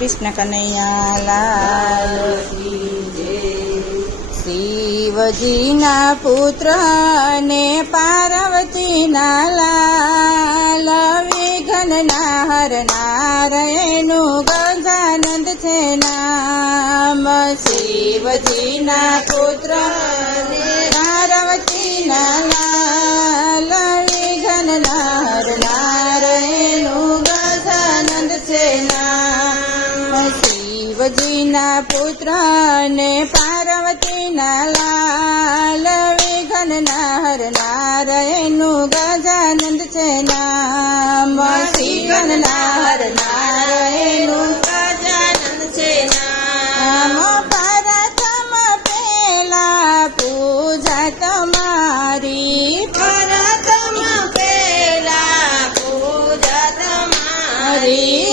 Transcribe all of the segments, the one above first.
કૃષ્ણ કનૈયા લાલ શિવજીના પુત્ર ને પાર્વતીના લાલ વિઘ્નના હરનાર એનું ગજાનંદ છે નામ શિવજીના પુત્ર ને પાર્વતીના લાલ વિઘ્નના હરનાર એનું ગજાનંદ છે નામ શિવજીના પુત્ર ને પાર્વતીના લાલ વિઘ્નના હરનાર એનું ગજાનંદ છે નામ વિઘ્નના હરનાર એનું ગજાનંદ છે નામ પ્રથમ પેલા પૂજા તમારી પ્રથમ પેલા પૂજા તમારી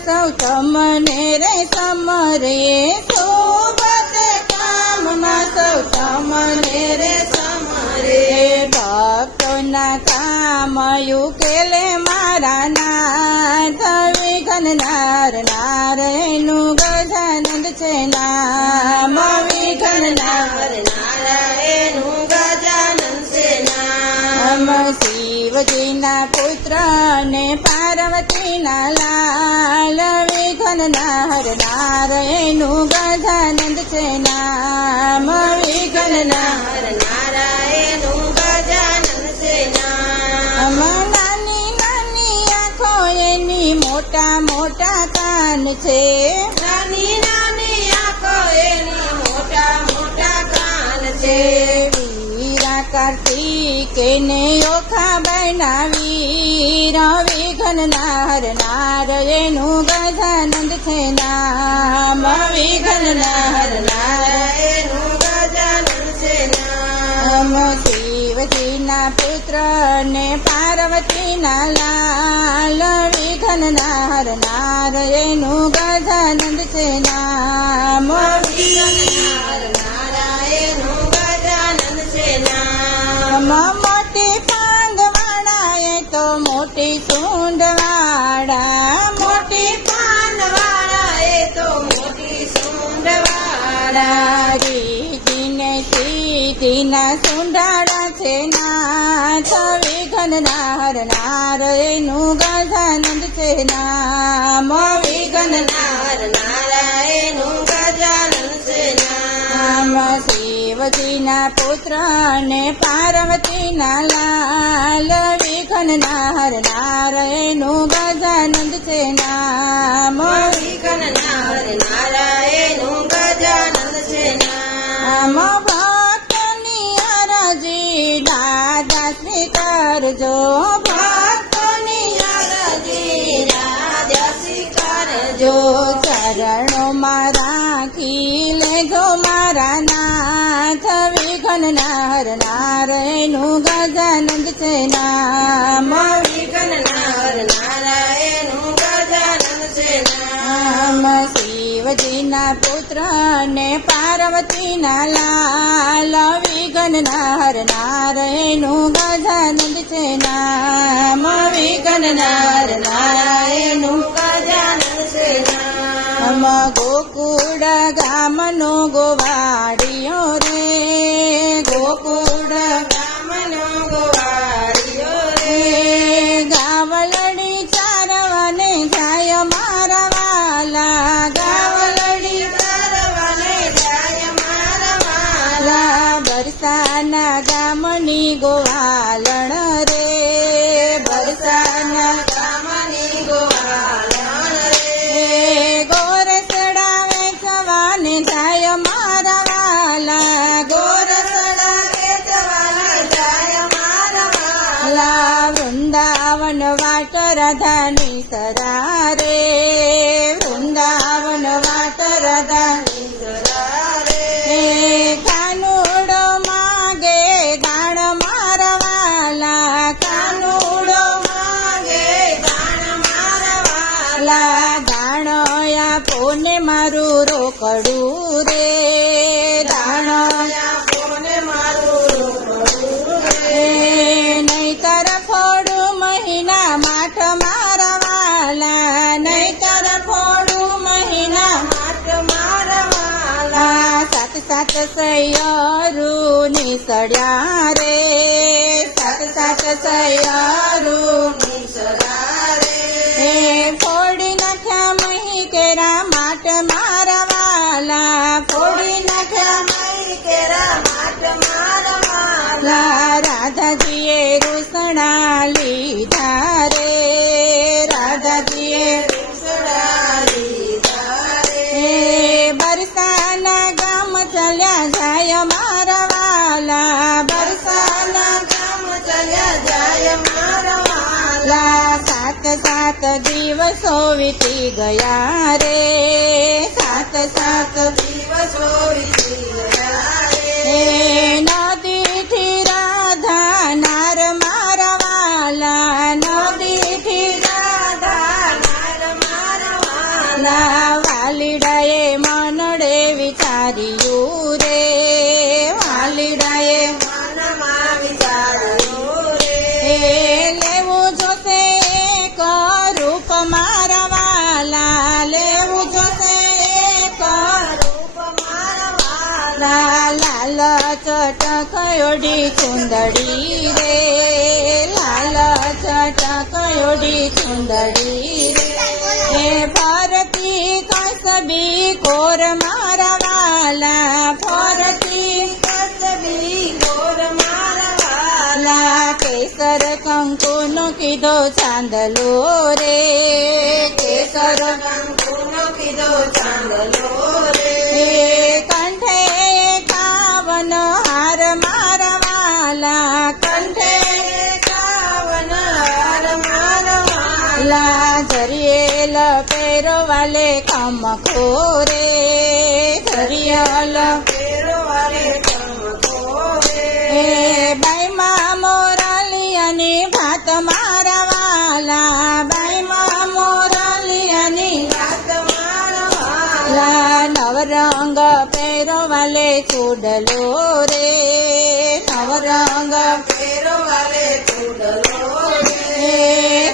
સૌ તમને રે સમરે શોભત કામમાં સૌ તમને રે સમરે ભક્તોના કામ યુકેલે મારા નાથ વિઘ્નનાર નારાયણનું ગજાનંદ છે નામ વિઘ્નનાર નારાયણનું ગજાનંદ છે નામ શિવજીના પુત્ર ને પાર્વતીના લાલ વિઘ્નના હરનાર એનું ગજાનંદ છે નામ વિઘ્નના હરનાર એનું ગજાનંદ છે નામ નાની નાની આંખો એની મોટા મોટા કાન છે નાની નાની આંખો એની મોટા મોટા કાન છે કાર્તિકે ને ઓખા બનાવી વિઘ્નના હરનાર એનું ગજાનંદ છે નામ વિઘ્નના હરનાર એનું ગજાનંદ છે નામ શિવજીના પુત્ર ને પાર્વતીના લાલ વિઘ્નના હરનાર એનું ગજાનંદ છે નામ વિઘ્નના હરનાર એનું ગજાનંદ છે નામ મોટી પાંદવાળા એ તો મોટી સુંડવાળા મોટી પાંદવાળા એ તો મોટી સુંડવાળા રીતિને સીધીના સુંડાળા છે નાથ વિઘ્નના હરનાર એનું ગજાનંદ છે નામ વિઘ્નના હરનાર એનું ગજાનંદ છે નામ શિવજીના પુત્ર ને પાર્વતીના લાલ વિઘ્નના હરનાર એનું ગજાનંદ છે નામ વિઘ્નના હરનાર એનું ગજાનંદ છે નામ ભક્તની અરજી દાદા શ્રી કરજો ભક્તની અરજી દાદા શ્રી કરજો ચરણોમાં રાખી લેજો મારા નાથ વિઘ્નના હરનાર એનું ગજાનંદ છે નામ વિઘ્નના હરનાર એનું ગજાનંદ છે નામ શિવજીના પુત્ર ને પાર્વતીના લાલ વિઘ્નના હરનાર એનું ગજાનંદ છે નામ વિઘ્નના હરનાર એનું ગજાનંદ છે નામ ગોકુળ ગામનો ગોવાડિયો રે ગોકુળ ગામનો ગોવાડિયો રે ગાવલડી ચારવાને જાય મારા વાલા ગાવલડી ચારવાને જાય મારા વાલા બરસાના ગામની ગોવાલણ રે બરસાના ગામની ગોવાલણ રે ગોરસડા વેચવાને જાય મારા વાલા ગોરસડા વેચવાને જાય મારા વાલા વૃંદાવન વાટ રાધાની સરારે વૃંદાવન વાટ રાધાની સરારે કાનુડો માગે ગાણ મારા વાલા કાનુડો માગે ગાણ મારા વાલા ગાણયા પોને મારું રોકડું રે દાણયા પોને મારું રોકડું રે નહીતર ફોડું મહિના માઠ મારા વાલા સાત સૈયરું નિસળ્યા રે, સાત સાત સૈયરું નિસળ્યા રે. હે ફોડી નાખ્યા મહી કેરા માટ મારા વાલા, ફોડી નાખ્યા મહી કેરા માટ મારા વાલા. લા રાધાજીએ રૂસણા લીધા રે, રાધાજીએ રૂસણા લીધા રે. હે બરસાના ગામ ચાલ્યા જાય મારા વાલા, બરસાના ગામ ચાલ્યા જાય મારા વાલા. લા સાત સાત દિવસો વીતી ગયા રે, સાત સાત દિવસો વીતી ગયા રે. હે નદીથી રાધા નાર મારા વાલા, નદીથી રાધા નાર મારા વાલા. લા વાલીડાએ મનડે વિચાર્યું રે, વાલીડાએ મનમાં વિચાર્યું રે. હે લેવું જોશે એક રૂપ મારા વાલા, લેવું જોશે એક રૂપ મારા વાલા. લાલ ચટક ઓઢી ચુંદડી રે, લાલ ચટક ઓઢી ચુંદડી રે. હે ફરતી કસબી કોર મારા વાલા, ફરતી કસબી ગોર મારા વાલા. લા કેસર કંકુનો કીધો ચાંદલો રે, કેસર કંકુનો કીધો ચાંદલો રે. હે કંઠે કાવન હાર મારા વાલા, કંઠે કાવન હાર મારા વાલા. લા જરિયેલ પેરો વાલે કમખો રે, જરિયેલ પેરો વાલે ચમકો રે. હે બાઈમાં મોરલિયાની ભાત મારા વાલા, બાઈમાં મોરલિયાની રાત મારા વાલા. લા નવરંગ પેરો વાલે ચૂડલો રે, નવરંગ પેરો વાલે ચૂડલો રે. હે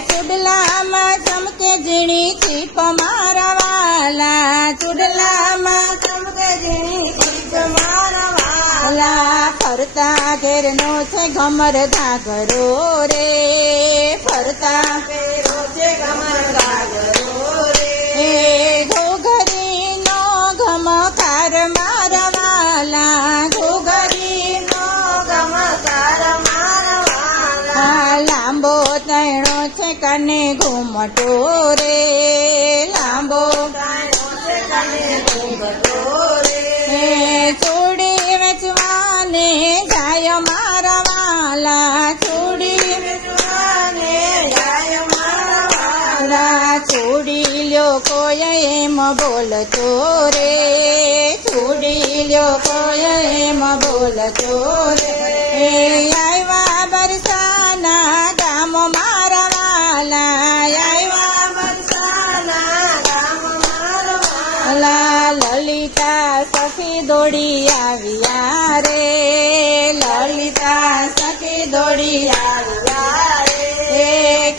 ચૂડલામાં ચમકે ઝીણી ચીપ મારા વાલા, ચૂડલામાં ચમકે ઝીણી ચીપ મારા વાલા. લા ફરતા ઘેરનો છે ઘમર ઘાઘરો રે, ફરતા પેરો છે ગમર ગાગરો રે. હે ઘોઘરીનો ઘમકાર મારા વાલા, ઘોઘરીનો ગમકાર મારા વાલા. આ લાંબો તૈણો છે કને ઘૂમટો રે, લાંબો તારો છે કને ઘૂંઘટો રે. હે ચૂડી વેચવાને જાય મારા વાલા, ચૂડી વેચવાને જાય મારા વાલા. લા ચૂડી લ્યો કોઈ એમ બોલતો રે, ચૂડી લ્યો કોઈ એમ બોલતો રે. હે આવ્યા બરસાના ગામ મારા વાલા, આવ્યા બરસાના ગામ મારા વાલા. લા લલિતા સખી દોડી આવ્યા રે, લલિતા સખી દોડી આવ્યા રે. હે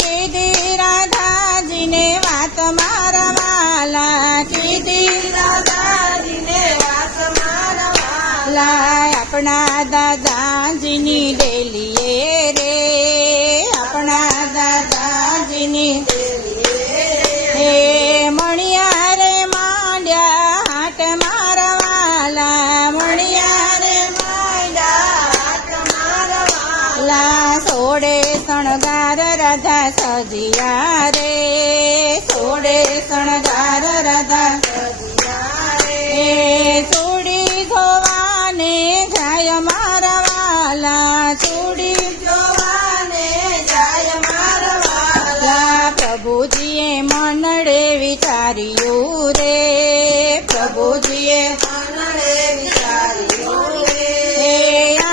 કીધી રાધાજીને વાત મારા વાલા, કીધી દાદાજીને વાત મારા વાલા. લા આપણા દાદાજીની ડેલીએ રે, આપણા દાદાજીની હે મણિયારે માંડ્યા હાટ મારા વાલા, મણિયારે માંડ્યા હાથ મારા વાલા. લા સોડે શણગાર રાધા સજિયા રે, સોડે શણગાર રાધા સજિયા રે. હે ચૂડી ધોવાને જાય મારા વાલા, ચૂડી જોવાને જાય મારા વાલા. લા પ્રભુજીએ મનડે વિચાર્યું રે, પ્રભુજીએ મનડે વિચાર્યું રે. હે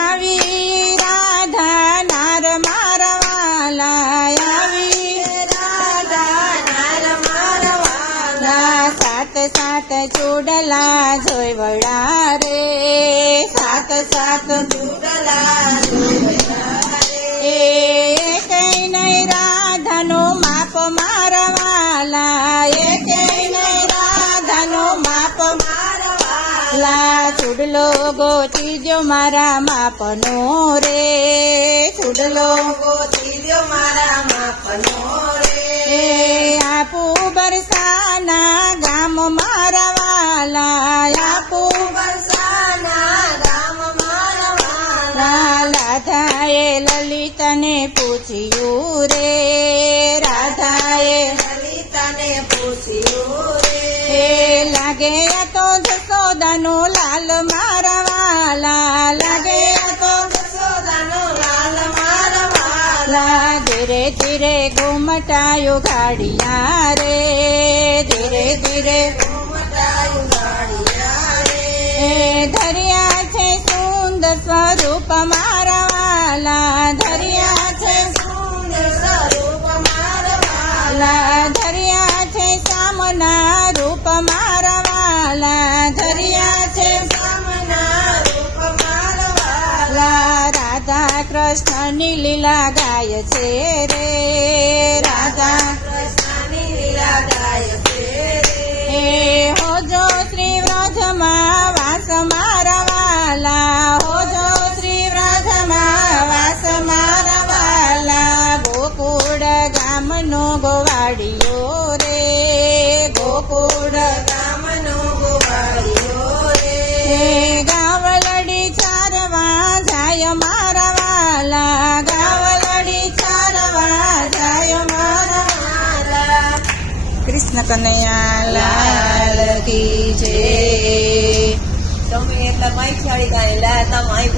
આવી રાધા નાર મારા વાલા, આવી રાધા નાર મારા વાલા. લા સાત સાત ચૂડલા જોઈ વડા રે, સાત સાત ચૂડલા જોયા રે. એ કઈ નહીં રાધાનો માપ મારા વાલા, એ કઈ નહીં રાધાનો માપ મારા વાલા. વાલા ચૂડલો ગોતીજો મારા માપનો રે ચૂડલો ગોતીજો મારા માપનો રે આપું બરસાના ગામ મારા વાલા આપું બરસાના ગામ મારા વાલા રાધાએ લલિતને પૂછ્યું રે રાધાએ લલિતાને પૂછ્યું એ રે લાગે આ તો જસોદાનો લાલ મારા વાલા લાગે આ તો જશોદાનો લાલ મારા વાલા લા ધીરે ધીરે ઘુમટાયો ગાડિયા રે ધીરે ધીરે ઘુમટાયું ગાડિયા રે એ ધર્યા છે સુંદર સ્વરૂપ મારા વાલા ધર્યા છે સુંદર સ્વરૂપ મારા વાલા લા ધર્યા છે સામના રૂપ મારા વાલા ધર્યા છે સામના રૂપ મારા વાલા લા રાધા કૃષ્ણની લીલા ગાય છે રે રાધા કૃષ્ણની લીલા ગાય છે રે એ હોજો શ્રી વ્રજમાં વાસ મારા વાલા હોજો શ્રી વ્રજમાં વાસ મારા વાલા ગોકુળ ગામનો ગોવાડિયો રે ગોકુળ ગામનો ગોવાળિયો રે એ ગાવલડી ચારવા જાય મારા વાલા ગાવલડી ચારવા જાય મારા મારા કૃષ્ણ કનૈયા લાલ કી જય તમે એટલા માઈક છાડી ગાયેલા તમે